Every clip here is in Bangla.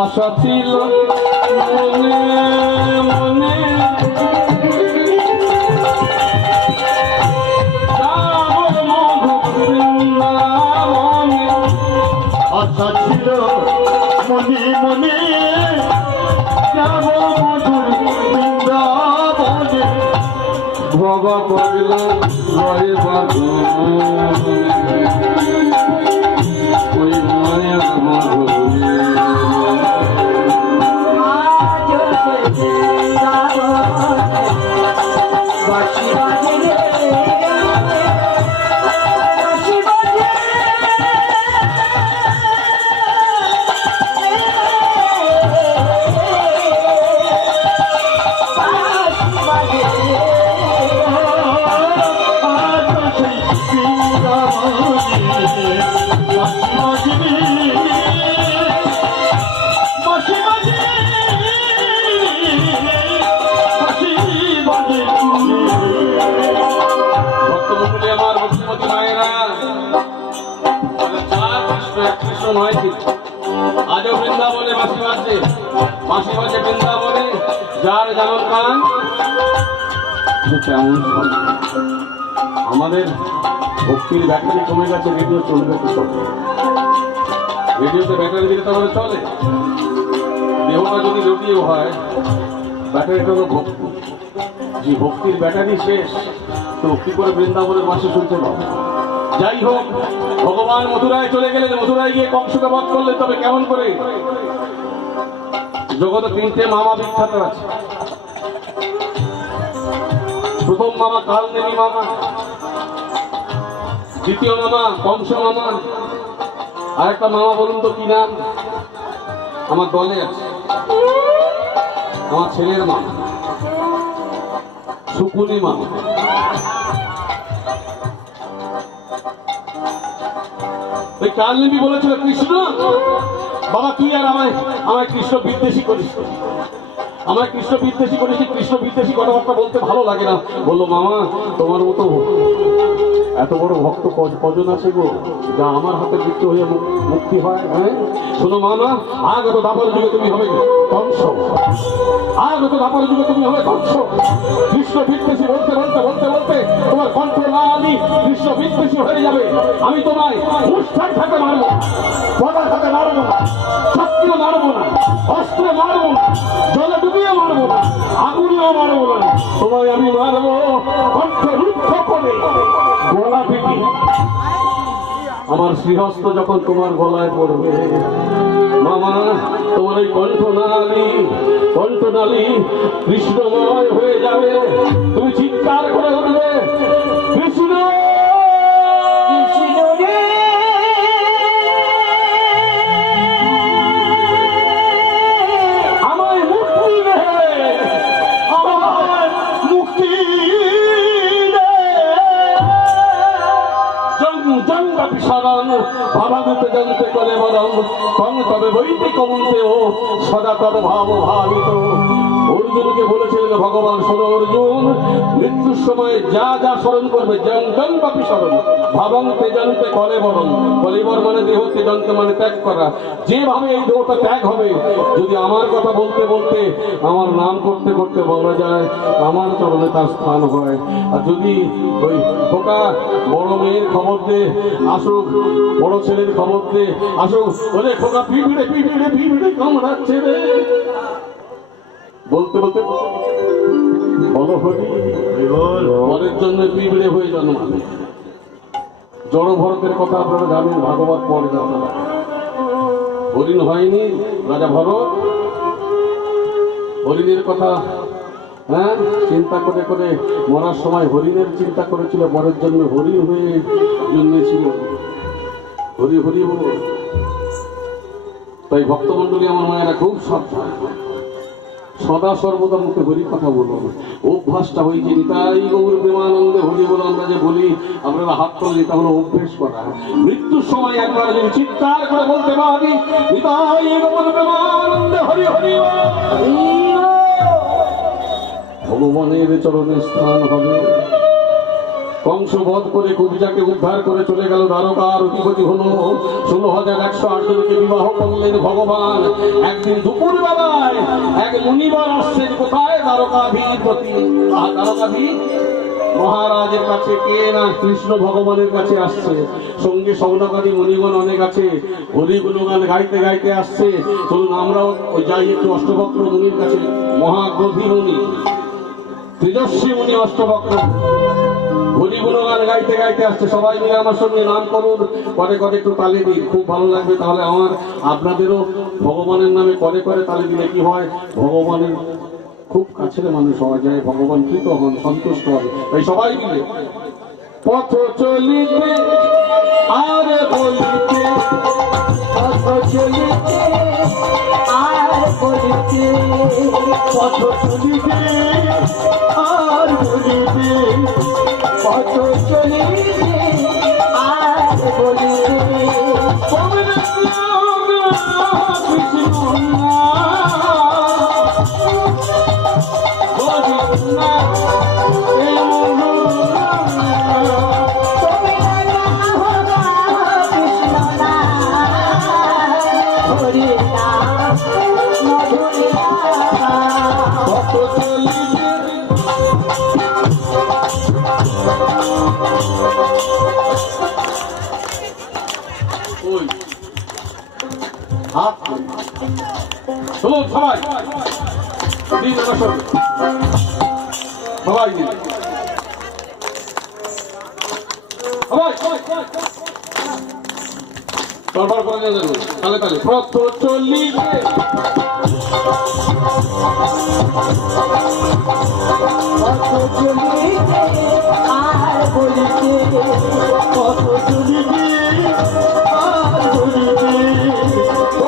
আশা ছিল মনে মনে আশা ছিল মনে মনে যাব মধুর বৃন্দাবনে ভবা পাগলা রয়ে ওই মায়া মধুরে আজও বৃন্দাবনে বাঁশি বাজছে, বাঁশি বাজে বৃন্দাবনে, যার যেমন কান তেমন। আমাদের ভক্তির ব্যাটারি কমে গেছে, রেডিও চলবে তো চলবে, রেডিওতে ব্যাটারি দিলে তাহলে চলে। দেহটা যদি রেডিও হয়, ব্যাটারিটা হলো ভক্তি, যে ভক্তির ব্যাটারি শেষ তো কি করে বৃন্দাবনের বাঁশি শুনতে পাবো? যাই হোক, ভগবান মথুরায় চলে গেলেন, মথুরায় গিয়ে কংসকে বধ করলেন। তবে কেমন করে? জগতে তিনটে মামা বিখ্যাত আছে। প্রথম মামা কালনেমি মামা, দ্বিতীয় মামা কংস মামা, আর একটা মামা বলুন তো কি নাম? আমার দলে আছে, আমার ছেলের মামা শুকুনি মামা। ওই কালনেমি বলেছিল, কৃষ্ণ বাবা তুই আর আমায় কৃষ্ণ বিদ্বেষী করিস, আমায় কৃষ্ণ বিদ্বেষী করিস, কৃষ্ণ বিদ্বেষী কথাবার্তা বলতে ভালো লাগে না। বললো মামা তোমার মতো এত বড় ভক্ত কজন আছে গো, যা আমার হাতে মৃত্যু হয়ে মুক্তি হয়। হ্যাঁ শোনো মামা, আগত দাপর যুগে তুমি হবে কংস, আগত দাপর যুগে তুমি হবে কংস। কৃষ্ণ বিদ্বেষী বলতে বলতে বলতে বলতে তোমার কণ্ঠ না আনি কৃষ্ণ বিদ্বেষী হয়ে যাবে। আমি তোমায় উষ্ঠান খাতে মারবো, পদার খাতে মারবো না, শক্তিও মারবো না, অস্ত্রে মারবো না, জলে ডুবিয়ে মারবো না, আগুনেও মারবো না, তোমায় আমি মারবো কণ্ঠ রুদ্ধ করে, গলা পিটি। আমার শ্রীহস্ত যখন তোমার গলায় পড়বে মামা, তোমার এই কণ্ঠনালী কৃষ্ণময় হয়ে যাবে। তুমি চিৎকার করে উঠবে, কৃষ্ণ আমায় মুক্তি দে, আমায় মুক্তি দে। জঙ্গি সারণ ভাবাগুতে জন্তে করে বরং কম তবে বইতে কমতে ও সদা তব ভাব ভাবিত। অর্জুনকে বলেছিলেন ভগবান, শোনো অর্জুন, মৃত্যুর সময় যা যা স্মরণ করবে জঙ্গি স্মরণ ভাবন্তে জানতে করে বরং। কলিবর মানে দেহ, তেজন্তে মানে ত্যাগ করা। যেভাবে এই দেহটা ত্যাগ হবে, যদি আমার কথা বলতে বলতে আমার নাম করতে করতে বলা যায় আমার চরণে তার স্থান হয়। আর যদি ওই খোকা বড় মেয়ের খবর দে আসুক, বড় ছেলের খবর দে আসুক, বলে খোকা পিপিড়ে পিপিড়ে পিপিড়ে কামড়াচ্ছে রে, বলতে বলতে বড় হলি পরের জন্য পিপিড়ে হয়ে জন্মাবে। জড় ভরতের কথা আপনারা জানেন, ভাগবত পড়ে আপনারা। হরিণ হয়নি রাজা ভরত, হরিণের কথা হ্যাঁ, চিন্তা করে করে মরার সময় হরিণের চিন্তা করেছিল, বরের জন্য হরি হয়ে জন্মেছিল। হরি হরি বল। তাই ভক্তমন্ডলী আমার মায়েরা খুব সাবধান, সদা সর্বদা মুখে হরি কথা বলো। অভ্যাসটা হয়েছে নিতাই গৌর প্রেমানন্দে হরি বলে আমরা যে বলি, আপনারা হাত তুললে তা হলো অভ্যেস করা। মৃত্যুর সময় একবার যদি চিৎকার করে বলতে পারি নিতাই গৌর প্রেমানন্দে হরি হরি বল, ভগবানের চরণে স্থান হবে। কংস বধ করে কবিতাকে উদ্ধার করে চলে গেল দ্বারকার অধিপতি হলো। 16,108 জনকে বিবাহ করলেন ভগবান। একদিন দুপুর বেলায় এক মুনিবর আসছেন কোথায়? দ্বারকাধীপতি, দ্বারকাধীশ মহারাজের কাছে। কে না? কৃষ্ণ ভগবানের কাছে আসছে। সঙ্গে সৌনকাদি মুনিগণ অনেক আছে, হরি গুণগান গাইতে গাইতে আসছে। চলুন আমরাও ওই যাই একটু অষ্টবক্র মুনির কাছে। মহাগ্রধী মুনি, তেজস্বী মুনি অষ্টবক্র, হরি গুণগান গাইতে গাইতে আসছে। সবাই মিলে আমার সঙ্গে নাম করুন, করে করে একটু তালি দিন, খুব ভালো লাগবে। তাহলে আমার আপনাদেরও ভগবানের নামে করে করে তালি দিলে কি হয়, ভগবানের খুব কাছের মানুষ হওয়া যায়, ভগবান কৃত হন, সন্তুষ্ট হয়। তাই সবাই মিলে পথ চলিতে আর বলিতে, পথ চলিতে আর বলিতে, পথ চলিবে আর বলিবে, পথ চলিতে আর বলিতে, তুমি রাধা হোগা কৃষ্ণ নাম, হরি নাম মধুর নাম। পথ চলিতে ওই হাত চলুন সবাই দিন আমার সঙ্গে, সবাই দিন সবাই তরবার করে নিয়ে যাবেন তালে তালে। পথ চলিতে পথ চলিতে আর বলিতে, পথ চলিবে আর বলিবে, পথ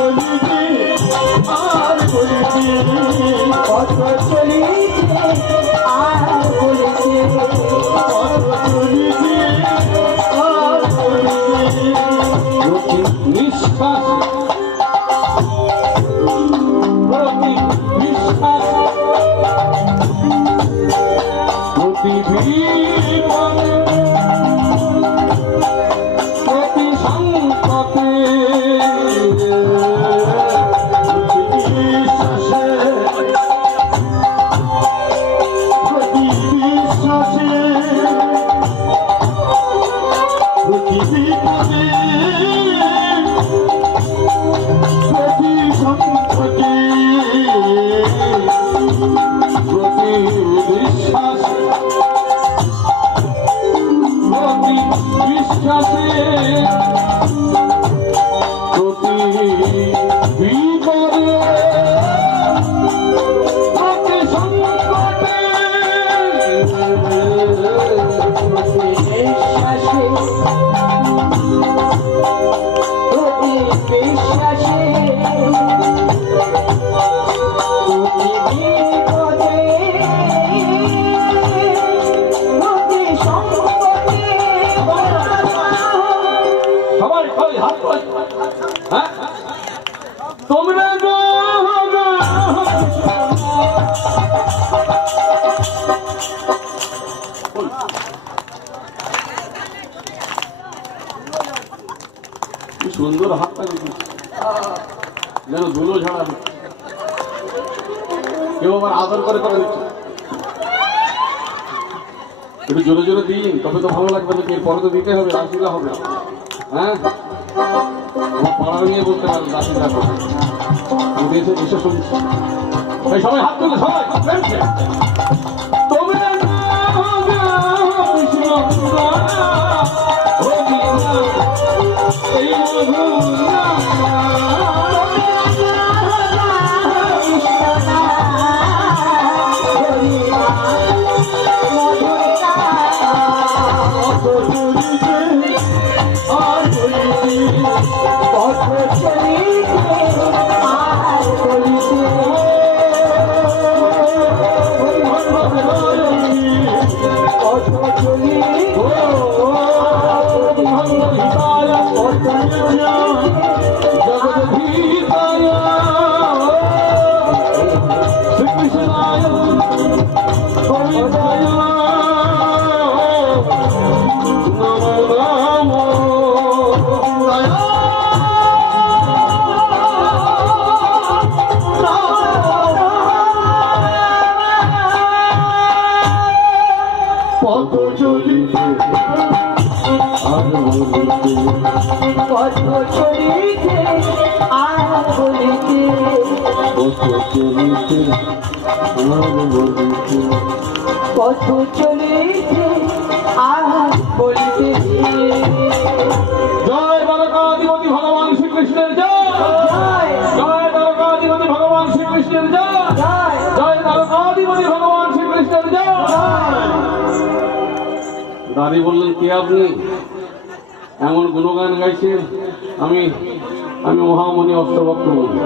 চলিবে আর বলিবে, পথ চলিতে আর বলিতে, পথ চলিবে আর বলিবে, নিঃশ্বাস প্রতি বিশ্বাস প্রতি বিপদে প্রতি সংকটে বিশ্বাসে প্রতি বিশ্বাসে প্রতি বিপদে প্রতি সংকটে প্রতি বিশ্বাস প্রতি বিশ্বাসে প্রতি বিপদে প্রতি সংকটে বিশ্বাসে প্রতি বিশ্বাসে প্রতি বিপদে প্রতি সংকটে, সবাই সবাই হাত তোল। হ্যাঁ তোমরা কি সুন্দর হাতটা দেখি, যেন ধুলো ঝাড়া দিচ্ছে। কেউ আবার আদর করে করে দিচ্ছে। একটু জোরে জোরে দিন, তবে তো ভালো লাগবে না। এরপরে তো দিতে হবে, রাসিদা হবে। হ্যাঁ, আমার পাড়া নিয়ে বলতে পারেন রাসিদা। এসে এসে শুনছি এই সবাই হাত তুলে সবাই প্রেমছে। তবে না কৃষ্ণ এই পথ চলিতে আর বলিতে পথ চলিতে আর বলিতে পথ চলিতে আর বলিতে পথ চলিতে আর বলিতে জয় দ্বারকাধিপতি ভগবান শ্রীকৃষ্ণের জয়। জয় জয় দ্বারকাধিপতি ভগবান শ্রীকৃষ্ণের জয়। জয় জয় দ্বারকাধিপতি ভগবান শ্রীকৃষ্ণের জয়। দাদি বললেন কে আপনি এমন গুণগান গাইছেন? আমি আমি মহামণি অষ্টভক্ত বলি।